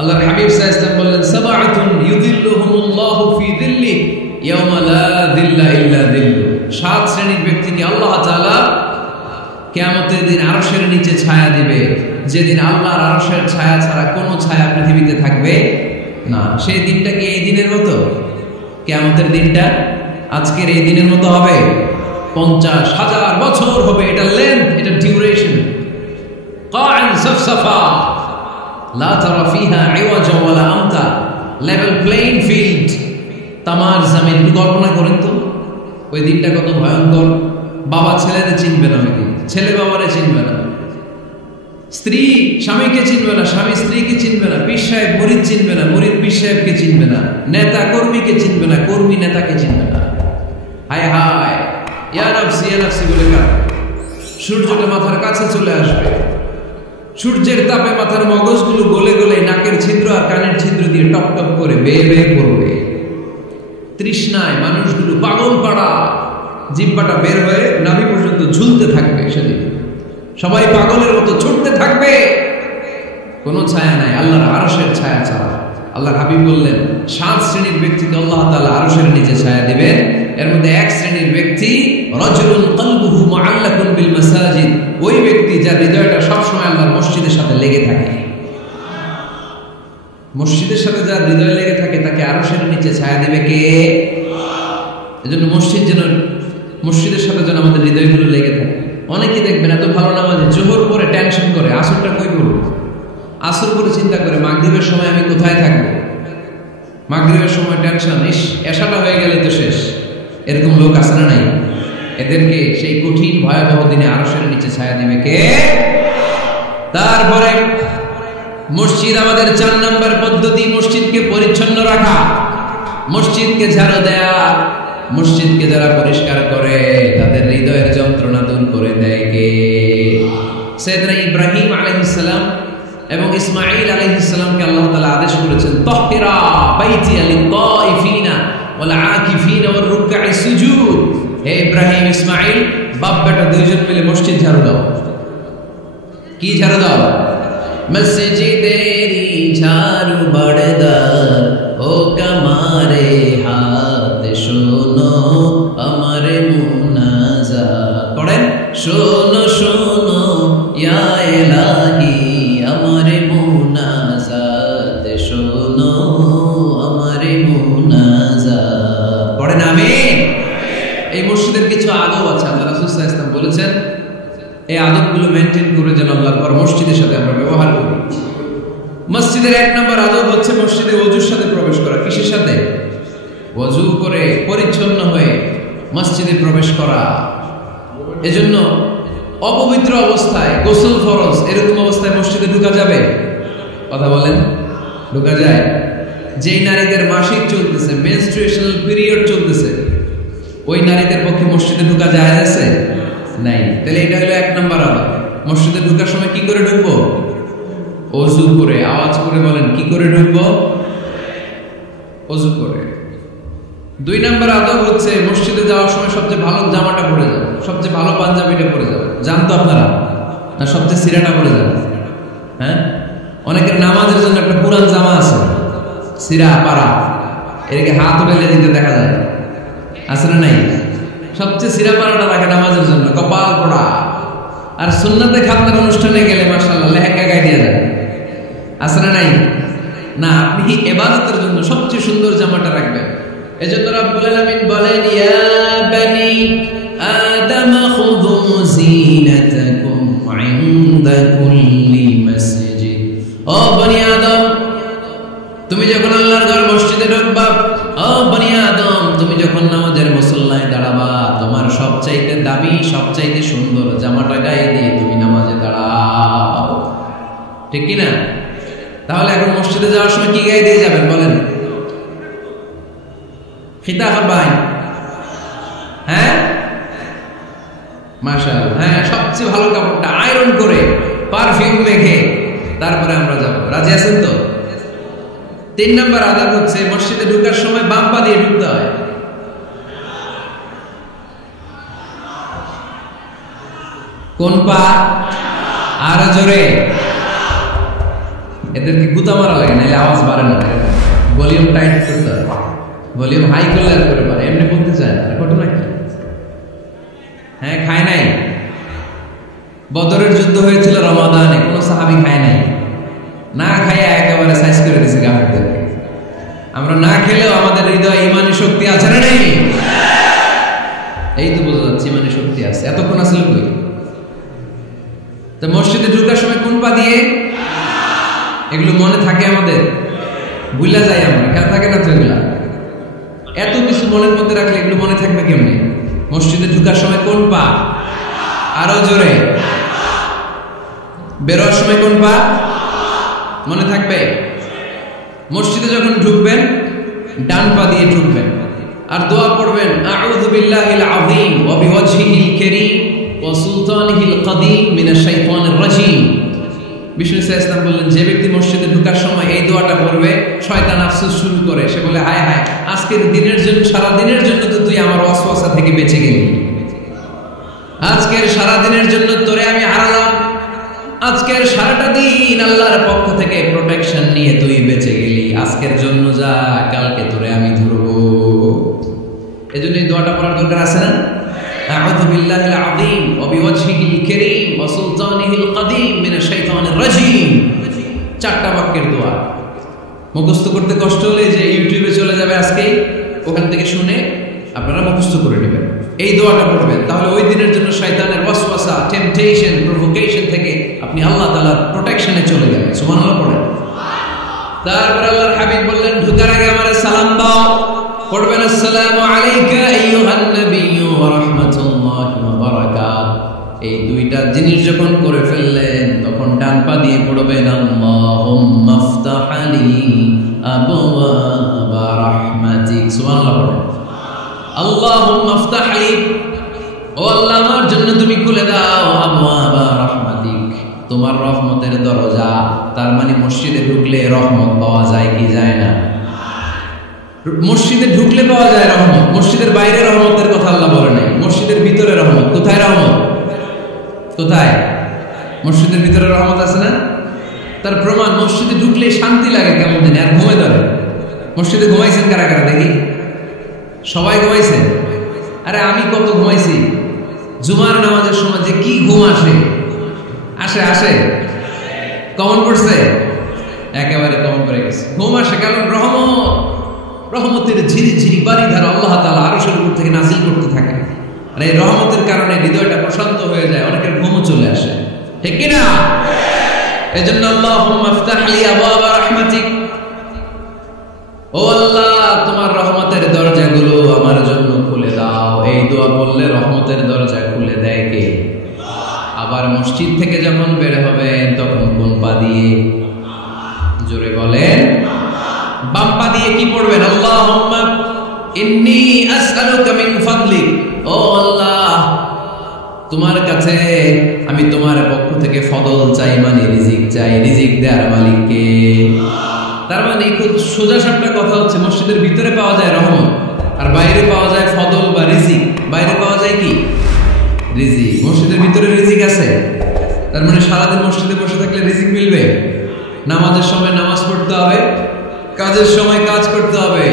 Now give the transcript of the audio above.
আল্লাহর হাবিব সাল্লাল্লাহু আলাইহি ওয়াসাল্লাম বললেন, সাবআতুন ইউযিল্লুহুমুল্লাহু ফি যিল্লি ইয়াওমা লা যিল্লা ইল্লা যিল্লু। 7 শ্রেণীর ব্যক্তিকে আল্লাহ তাআলা কিয়ামতের দিন আরশের নিচে ছায়া দিবে, যেদিন আল্লাহর আরশের ছায়া ছাড়া কোনো ছায়া পৃথিবীতে থাকবে না। সেই দিনটা কি এই দিনের মতো? কিয়ামতের দিনটা আজকের এই দিনের মতো হবে? 50,000 বছর হবে। এটা লেন্থ, এটা ডিউরেশন। কাআন সাফসাফা লা তারা ফিহা ইওয়াজা ওয়ালা আমতা, লেভেল প্লেইং ফিল্ড, তামার জমিন। একটু কল্পনা করেন তো ওই দিনটা কত ভয়ঙ্কর। বাবা ছেলেরে চিনবে না, ওই দিন ছেলে বাবারে চিনবে না, স্ত্রী স্বামীকে চিনবে না, স্বামী স্ত্রীকে চিনবে না, পীর সাহেব মুরিদ চিনবে না, মুরিদ পীর সাহেবকে চিনবে না, নেতা কর্মীকে চিনবে না, কর্মী নেতাকে চিনবে না। হায় হায়, ইয়া নাফসি ইয়া নাফসি বলে কাঁদবে। সূর্যটা মাথার কাছে চলে আসবে, সূর্যের তাপে মাথার মগজগুলো গলে গলে নাকের ছিদ্র আর কানের ছিদ্র দিয়ে টপ টপ করে বেয়ে বেয়ে পড়বে। তৃষ্ণায় মানুষগুলো পাগল পাড়া, জিহ্বাটা বের হয়ে নাভি পর্যন্ত ঝুলতে থাকবে। সেদিন সবাই পাগলের মতো ছুটতে থাকবে, কোনো ছায়া নাই আল্লাহর আরশের ছায়া ছাড়া। আল্লাহর হাবিব বললেন, 7 শ্রেণীর ব্যক্তিকে আল্লাহ তাআলা আরশের নিচে ছায়া দিবেন। এর মধ্যে 1 শ্রেণীর ব্যক্তি রাজুলুন কলবুহু মুআল্লাকুন বিল মাসাজিদ, ওই ব্যক্তি যার হৃদয়টা সবসময় আল্লাহর মসজিদের সাথে লেগে থাকে। মসজিদের সাথে যার হৃদয় লেগে থাকে তাকে আরশের নিচে ছায়া দিবে কে? এজন্য মসজিদের সাথে যেন আমাদের হৃদয়গুলো লেগে থাকে। অনেকে দেখবেন এত ভালো নামাজে, জোহর পরে টেনশন করে আসরটা কই করব, আসর করে চিন্তা করে মাগরিবের সময় আমি কোথায় থাকবো, মাগরিবের সময় টেনশন, এশাটা হয়ে গেলে তো শেষ। এরকম লোক আছে না নাই? এদেরকে সেই কঠিন ভয়াবহ দিনে আরশের নিচে ছায়া দিবে কে? তারপরে মসজিদ, আমাদের 4 নম্বর পদ্ধতি, মসজিদকে পরিচ্ছন্ন রাখা, মসজিদকে ঝাড়ু দেয়া। মসজিদকে যারা পরিষ্কার করে তাদের হৃদয়ের যন্ত্রণা দূর করে দেয় কে? সাইয়েদনা ইব্রাহিম আলাইহিস সালাম এবং ইসমাঈল আলাইহিস সালামকে আল্লাহ তাআলা আদেশ করেছেন, তাহহিরা বাইতিয়া লিত-তাইফিনা ওয়াল আকিফিনা ওয়ার রুকআই সুজুদ। হে ইব্রাহিম, ইসমাঈল, বাপ বেটা দুইজন মিলে মসজিদ ঝাড়ু দাও। কি ঝাড়ু দাও? মসজিদেরি ঝাড়ু বড়দার ও কমারে হাত শোনো আমার মুনাজাত। পড়েন, শোনো শোনো ইয়া ইলাহি আমার মুনাজাত, শোনো আমার মুনাজাত। পড়েন আমিন। এই মসজিদের কিছু আদব আছে, আল্লাহ রাসূল সাল্লাল্লাহু আলাইহি ওয়াসাল্লাম বলেছেন এই আদবগুলো মেইনটেইন করে যেন আল্লাহর পর মসজিদের সাথে আমরা ব্যবহার করি। মসজিদের 1 নম্বর আদব হচ্ছে মসজিদে ওযুর সাথে প্রবেশ করা। কিসের সাথে? ওযু করে পরিচ্ছন্ন হয়ে মসজিদে প্রবেশ করা। এজন্য অপবিত্র অবস্থায়, গোসল ফরজ, এরকম অবস্থায় মসজিদে ঢোকা যাবে? কথা বলেন, ঢোকা যায়? যেই নারীদের মাসিক চলতেছে, মেনস্ট্রুয়েশনাল পিরিয়ড চলতেছে, ওই নারীদের পক্ষে মসজিদে ঢোকা যায় আছে? নাই। তাহলে এটা হলো 1 নম্বর আদব। মসজিদে ঢোকার সময় কি করে ঢুকবো? ওযু করে। আওয়াজ করে বলেন, কি করে ঢুকবো? ওযু করে। 2 নম্বর আদব হচ্ছে মসজিদে যাওয়ার সময় সবচেয়ে ভালো জামাটা পরে যাও, সবচেয়ে ভালো পাঞ্জাবিটা পরে যাও। জানতো আপনারা? না সবচেয়ে সিরাটা পরে যাও? হ্যাঁ, অনেকের নামাজের জন্য একটা পুরান জামা আছে, সিরা পাড়া, এটাকে হাত উঠাইলে দিতে দেখা যায়, আছে না নাই? সবচেয়ে সিরা পাড়াটা রাখে নামাজের জন্য, কপাল পড়া। আর সুন্নাতে খাতনার অনুষ্ঠানে গেলে মাশাআল্লাহ লেহেঙ্গা গায়ে দিয়ে যায়, আছে না নাই? না, আপনি কি ইবাদতের জন্য সবচেয়ে সুন্দর জামাটা রাখবেন। এজন্য রব্বুল আলামিন বলেন, ইয়া বানি আদম খুযু যিনাতাকুম ইনদা কুল্লি মসজিদ। ও বনি আদম, তুমি যখন আল্লাহর ঘর মসজিদে ঢুকবা, ও বনি আদম, তুমি যখন নামাজের মুসল্লায় দাঁড়াবা, তোমার সবচাইতে দামি, সবচাইতে সুন্দর জামাটা গায়ে দিয়ে তুমি নামাজে দাঁড়াও। ঠিক কি না? তাহলে এখন মসজিদে যাওয়ার সময় কি গায়ে দিয়ে যাবেন বলেন? খিতা হাবাই, হ্যাঁ মাশাআল্লাহ, হ্যাঁ সবচেয়ে ভালো কাপড়টা আয়রন করে পারফিউম মেখে তারপরে আমরা যাব। রাজি আছেন তো? 3 নম্বর আদব হচ্ছে মসজিদে ঢোকার সময় বাম পা দিয়ে ঢুকতে হয়। কোন পা? আরো জোরে। এদেরকে গুতা মারা লাগে, নাহলে আওয়াজ বাড়ে না। ভলিউম টাইট করতে হয়, ভলিউম হাই করলে আর করে পারে, এমনি বলতে চায় না। ঘটনা কি? হ্যাঁ, খায় নাই। বদরের যুদ্ধ হয়েছিল রমাদানে, কোনো সাহাবী খায় নাই, না খাইয়া একেবারে সাইজ করে দিয়েছে কাফেরদেরকে। আমরা না খেলেও আমাদের হৃদয়ে ইমানি শক্তি আছে না নেই? এই তো বোঝা যাচ্ছে ইমানি শক্তি আছে। এতক্ষণ আসলে কই? তো মসজিদে ঢোকার সময় কোন পা দিয়ে? এগুলো মনে থাকে আমাদের? ভুলে যাই আমরা, খেয়াল থাকে না তো এগুলা? এত কিছু মনের মধ্যে রাখলে এগুলো মনে থাকবে কেমনে? মসজিদে ঢোকার সময় কোন পা? আরো জোরে। বেরোয়ার সময় কোন পা? মনে থাকবে? মসজিদে যখন ঢুকবেন ডান পা দিয়ে ঢুকবেন, আর দোয়া পড়বেন আউযু বিল্লাহিল আযীম ওয়া বিওয়াজহিল কারীম ওয়া সুলতানিহিল কদীম মিনাশ শাইতানির রাজীম। বিষ্ণু সাল্লাল্লাহু আলাইহি ওয়াসাল্লাম বললেন, যে ব্যক্তি মসজিদে ঢোকার সময় এই দোয়াটা পড়বে, শয়তান আফসোস শুরু করে, সে বলে হায় হায়, আজকের দিনের জন্য, সারা দিনের জন্য তো তুই আমার ওয়াসওয়াসা থেকে বেঁচে গেলি, আজকের সারা দিনের জন্য তোরে আমি হারালাম, আজকের সারাটা দিন আল্লাহর পক্ষ থেকে প্রোটেকশন নিয়ে তুই বেঁচে গেলি, আজকের জন্য যা, কালকে তোরে আমি ধরবো। এজন্য এই দোয়াটা পড়ার দরকার আছে না? আউযু বিল্লাহিল আযীম ওয়া বিওয়াজহিল কারীম ওয়া সুলতানিহিল কদীম মিনাশ শাইতানির রাজীম। চারটা বাক্যের দোয়া। মুখস্থ করতে কষ্ট হলে যে ইউটিউবে চলে যাবে আজকে, ওখান থেকে শুনে আপনারা মুখস্থ করে নেবেন, এই দোয়াটা পড়বেন, তাহলে ওই দিনের জন্য শয়তানের ওয়াসওয়াসা, টেম্পটেশন, প্রভোকেশন থেকে আপনি আল্লাহ তাআলার প্রোটেকশনে চলে যাবেন। সুবহানাল্লাহ পড়েন। তারপর আল্লাহর হাবিব বললেন, ঢোকার আগে আমারে সালাম দাও। পড়বেন আসসালামু আলাইকা আইয়ুহান নাবিয়্যু ওয়া রাহমাতুল্লাহি ওয়া বারাকাতুহু। এই দুইটা জিনিস যখন করে ফেললেন, তখন ডান পা দিয়ে পড়বেন আল্লাহুম্মা ইফতাহ লি আবওয়াবা রাহমাতিক। সুবহানাল্লাহ পড়েন। আল্লাহুম্মা ইফতাহ লি, ও আল্লাহ আমার জন্য তুমি খুলে দাও আবওয়াবা রাহমাতিক, তোমার রহমতের দরজা। তার মানে মসজিদে ঢুকলে রহমত পাওয়া যায় কি যায় না? মসজিদে ঢুকলে পাওয়া যায় রহমত, মসজিদের বাইরে রহমতের কথা আল্লাহ বলে নাই। মসজিদের ভিতরে রহমত। কোথায় রহমত? কোথায়? মসজিদের ভিতরে রহমত আছে না? তার প্রমাণ, মসজিদে ঢুকলে শান্তি লাগে কেমন জানি, আর ঘুমে ধরে। মসজিদে ঘুমাইছেন কারা কারা দেখি? সবাই ঘুমাইছেন? আরে আমি কত ঘুমাইছি। জুমার নামাজের সময় যে কি ঘুম আসে, আসে আসে, কমন পড়ছে, একেবারে কমন পড়ে গেছে। ঘুম আসে কারণ রহমতের ঝিরি ঝিরি বাড়ি ধারা আল্লাহ তাআলা আরশের উপর থেকে নাযিল করতে থাকে, আর এই রহমতের কারণে হৃদয়টা প্রশান্ত হয়ে যায়, অনেকের ঘুমও চলে আসে, ঠিক কি না? এজন্য আল্লাহুম্মা ইফতাহ লি আবওয়াবা রাহমাতিক, ও আল্লাহ তোমার রহমতের দরজাগুলো আমার জন্য খুলে দাও। এই দোয়া বললে রহমতের দরজা খুলে দেয় কে? আবার মসজিদ থেকে যখন বের হবেন তখন কোন পা দিয়ে? জোরে বলেন। বাম পা দিয়ে কি পড়বেন? আল্লাহুম্মা ইন্নী আসআলুকা মিন ফাদলিক, ও আল্লাহ তোমার কাছে আমি তোমার পক্ষ থেকে ফদল চাই, মানে রিজিক চাই। রিজিক দেওয়ার মালিক কে? তার মানে খুব সোজা সাপটা কথা হচ্ছে, মসজিদের ভিতরে পাওয়া যায় রহমত, আর বাইরে পাওয়া যায় ফদল বা রিজিক। বাইরে পাওয়া যায় কি? রিজিক। মসজিদের ভিতরে রিজিক আছে, তার মানে সারাদিন মসজিদে বসে থাকলে রিজিক মিলবে। নামাজের সময় নামাজ পড়তে হবে, কাজের সময় কাজ করতে হবে,